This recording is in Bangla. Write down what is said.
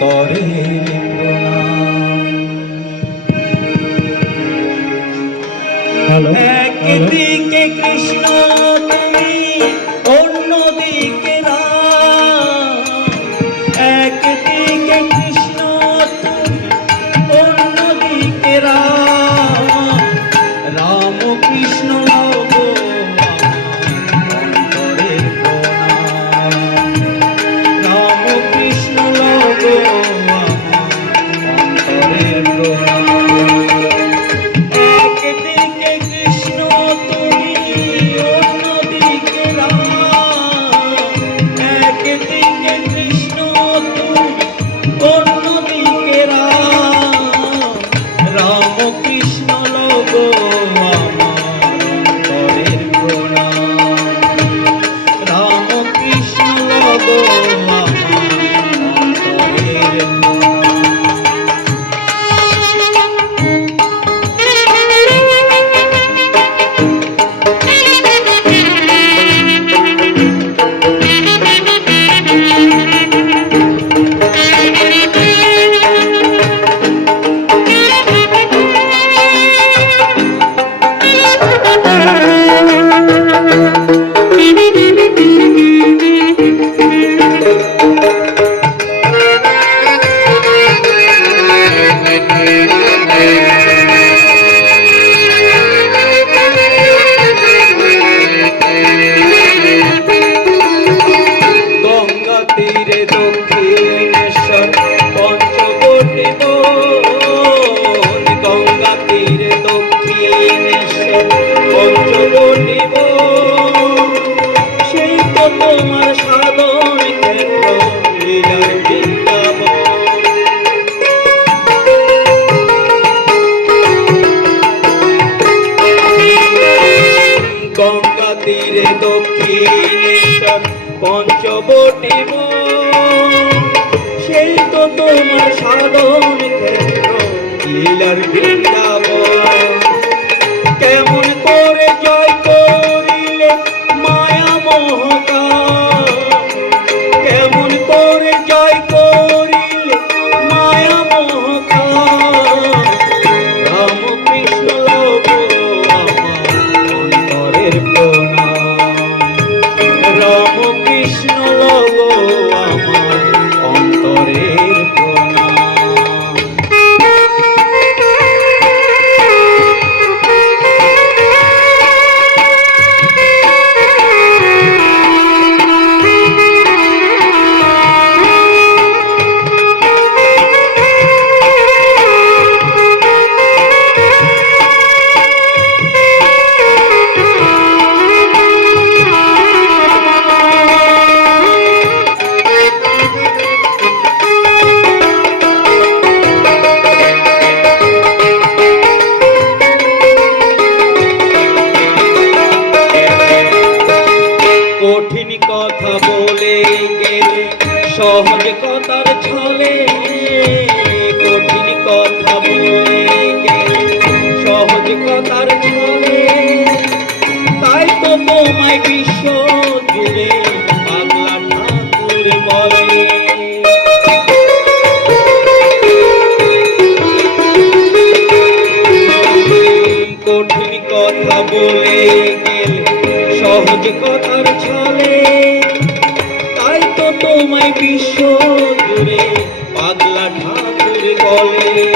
অন্তরের প্রণাম। একদিকে কৃষ্ণ তুমি, অন্যদিকে রাম। একদিকে কৃষ্ণ তুমি, অন্যদিকে রাম। রাম কৃষ্ণ লগো অন্তরের প্রণাম। রাম কৃষ্ণ লগো অন্তরের প্রণাম। একদিকে কৃষ্ণ তুমি, অন্যদিকে রাম। একদিকে কৃষ্ণ তুমি, অন্যদিকে রাম। রাম কৃষ্ণ লগো আমার অন্তরের প্রণাম। রাম কৃষ্ণ লগো আমার অন্তরের প্রণাম। গঙ্গা তীরে দক্ষিণেশ্বর পঞ্চবটী বন। গঙ্গা তীরে দক্ষিণেশ্বর পঞ্চবটী বন। সেই তো তোমার সাধন ক্ষেত্র লীলার বৃন্দাবন। গঙ্গা তীরে দক্ষিণেশ্বর পঞ্চবটী বন। সেই তো তোমার সাধন ক্ষেত্র লীলার বৃন্দাবন। কেমন করে জয় করিলে মায়া মোহকাম। কেমন করে জয় করিলে মায়া মোহকাম। রাম কৃষ্ণ লগো আমার অন্তরের প্রণাম। রাম কৃষ্ণ লগো আমার অন্তরের প্রণাম। কঠিন কথা বলে গেলে সহজ কথার ছলে। কঠিন কথা বলে গেলে সহজ কথার ছলে। তাই তো তোমায় বিশ্ব জুড়ে পাগলা ঠাকুর বলে। কঠিন কথা বলে গেলে সহজ কথার ছলে। তাই তো তোমায় বিশ্ব জুড়ে পাগলা ঠাকুর বলে।